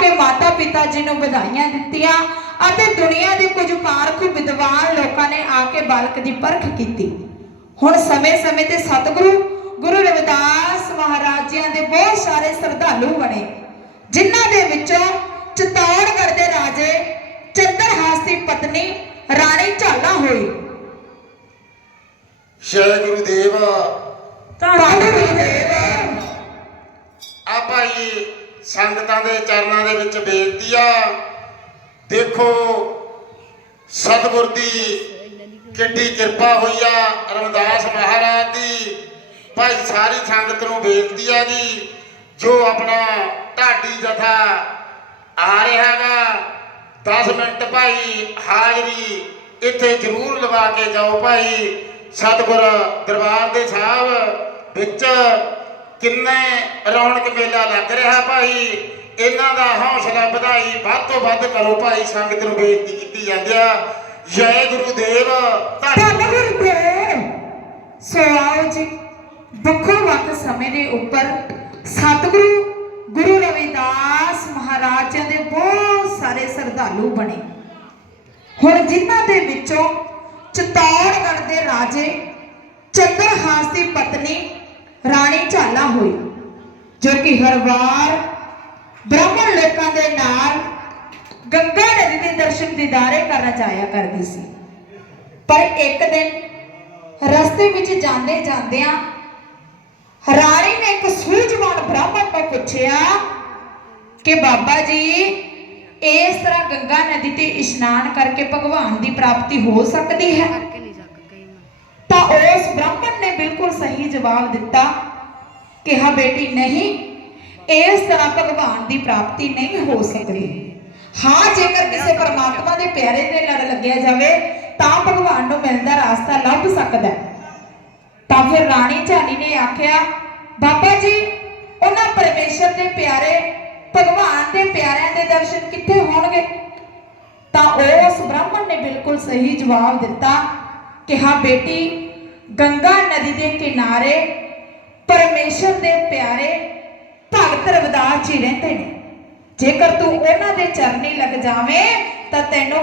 ਕੇ ਮਾਤਾ ਪਿਤਾ ਜੀ ਨੂੰ ਵਧਾਈਆਂ ਦਿੱਤੀਆਂ ਅਤੇ ਦੁਨੀਆ ਦੇ ਕੁਝ ਪਾਰਖ ਵਿਦਵਾਨ ਲੋਕਾਂ ਨੇ ਆ ਕੇ ਬਾਲਕ ਦੀ ਪਰਖ ਕੀਤੀ। ਹੁਣ ਸਮੇਂ-ਸਮੇਂ ਤੇ ਸਤਿਗੁਰੂ ਗੁਰੂ ਰਵਿਦਾਸ ਮਹਾਰਾਜਿਆਂ ਦੇ ਬਹੁਤ ਸਾਰੇ ਸ਼ਰਧਾਲੂ ਬਣੇ ਜਿਨ੍ਹਾਂ ਦੇ ਵਿੱਚੋਂ ਚਿਤੌੜਗੜ੍ਹ ਦੇ ਰਾਜੇ ਚੰਦਰਹਾਸ ਦੀ ਪਤਨੀ ਰਾਣੀ ਝਾਲਾ ਹੋਈ। ਜੈ ਗੁਰੂਦੇਵ। ਧੰਨ ਗੁਰੂਦੇਵ। ਆ ਭਾਈ ਸੰਗਤਾਂ ਦੇ ਚਰਨਾਂ ਦੇ ਵਿੱਚ ਬੇਨਤੀ ਆ। ਦੇਖੋ, ਸਤਿਗੁਰ ਦੀ ਕਿੱਡੀ ਕਿਰਪਾ ਹੋਈ ਆ, ਰਮਦਾਸ ਮਹਾਰਾਜ ਦੀ। ਭਾਈ, ਸਾਰੀ ਸੰਗਤ ਨੂੰ ਬੇਨਤੀ ਆ ਜੀ, ਜੋ ਆਪਣਾ ਢਾਡੀ ਜਥਾ ਆ ਰਿਹਾ ਰਿਹਾਗਾ 10 ਮਿੰਟ ਭਾਈ ਹਾਜ਼ਰੀ ਇੱਥੇ ਜ਼ਰੂਰ ਲਵਾ ਕੇ ਜਾਓ ਭਾਈ। ਸਤਿਗੁਰ ਦਰਬਾਰ ਦੇ ਸਾਹਿਬ ਵਿੱਚ ਕਿੰਨੇ ਰੌਣਕ ਮੇਲਾ ਲੱਗ ਰਿਹਾ ਭਾਈ? ਇਹਨਾਂ ਦਾ ਹੌਸਲਾ ਵਧਾਈ ਵੱਧ ਤੋਂ ਵੱਧ ਕਰੋ ਭਾਈ, ਸੰਗਤ ਨੂੰ ਬੇਨਤੀ ਕੀਤੀ ਜਾਂਦੀ ਆ। ਜੈ ਗੁਰੂਦੇਵ, ਧੰਨ ਧੰਨ ਗੁਰੂਦੇਵ ਸੋ ਆਓ ਜੀ, ਵੱਖੋ ਵੱਖ ਸਮੇਂ ਦੇ ਉੱਪਰ ਸਤਿਗੁਰੂ, ਗੁਰੂ ਰਵਿਦਾਸ ਮਹਾਰਾਜਾਂ ਦੇ ਬਹੁਤ ਸਾਰੇ ਸ਼ਰਧਾਲੂ ਬਣੇ। ਹੁਣ ਜਿਨ੍ਹਾਂ ਦੇ ਵਿੱਚੋਂ ਚਿਤੌੜਗੜ੍ਹ ਦੇ ਰਾਜੇ, ਚੰਦਰਹਾਸ ਦੀ ਪਤਨੀ ਰਾਣੀ ਝਾਲਾ ਹੋਈ, ਜੋ ਕਿ ਹਰ ਵਾਰ ਬ੍ਰਾਹਮਣ ਲੋਕਾਂ ਦੇ ਨਾਲ ਗੰਗਾ ਨਦੀ ਦੇ ਦਰਸ਼ਨ ਦੀਦਾਰੇ ਕਰਨਾ ਜਾਇਆ ਕਰਦੀ ਸੀ। ਪਰ ਇੱਕ ਦਿਨ ਰਸਤੇ ਵਿੱਚ ਜਾਂਦੇ ਜਾਂਦਿਆਂ ਰਾਣੀ ਨੇ ਇੱਕ ਸੂਝਵਾਨ ਬ੍ਰਾਹਮਣ ਤੋਂ ਪੁੱਛਿਆ ਕਿ ਬਾਬਾ ਜੀ, ਇਸ ਤਰ੍ਹਾਂ ਗੰਗਾ ਨਦੀ ਤੇ ਇਸ਼ਨਾਨ ਕਰਕੇ ਭਗਵਾਨ ਦੀ ਪ੍ਰਾਪਤੀ ਹੋ ਸਕਦੀ ਹੈ? ਉਸ ਬ੍ਰਾਹਮਣ ਨੇ ਬਿਲਕੁਲ ਸਹੀ ਜਵਾਬ ਦਿੱਤਾ ਕਿਹਾ ਬੇਟੀ, ਨਹੀਂ, ਇਸ ਤਰ੍ਹਾਂ ਭਗਵਾਨ ਦੀ ਪ੍ਰਾਪਤੀ ਨਹੀਂ ਹੋ ਸਕਦੀ। ਹਾਂ, ਜੇਕਰ ਕਿਸੇ ਪਰਮਾਤਮਾ ਦੇ ਪਿਆਰੇ ਦੇ ਲੜ ਲੱਗਿਆ ਜਾਵੇ, ਤਾਂ ਭਗਵਾਨ ਨੂੰ ਮਿਲਦਾ ਰਾਸਤਾ ਲੱਭ ਸਕਦਾ ਤਾਂ ਫਿਰ ਰਾਣੀ ਝਾਨੀ ਨੇ ਆਖਿਆ, ਬਾਬਾ ਜੀ, ਉਹਨਾਂ ਪਰਮੇਸ਼ਰ ਦੇ ਪਿਆਰੇ, ਭਗਵਾਨ ਦੇ ਪਿਆਰਿਆਂ ਦੇ ਦਰਸ਼ਨ ਕਿੱਥੇ ਹੋਣਗੇ? ਤਾਂ ਉਸ ਬ੍ਰਾਹਮਣ ਨੇ ਬਿਲਕੁਲ ਸਹੀ ਜਵਾਬ ਦਿੱਤਾ ਕਿ ਹਾਂ ਬੇਟੀ ਗੰਗਾ ਨਦੀ ਦੇ ਕਿਨਾਰੇ, ਪਰਮੇਸ਼ਰ ਦੇ ਪਿਆਰੇ ਭਗਤ ਰਵਦਾਸ ਜੀ ਰਹਿੰਦੇ ਨੇ ਜੇਕਰ ਤੂੰ ਉਹਨਾਂ ਦੇ ਚਰਨੀ ਲੱਗ ਜਾਵੇਂ, ਤਾਂ ਤੈਨੂੰ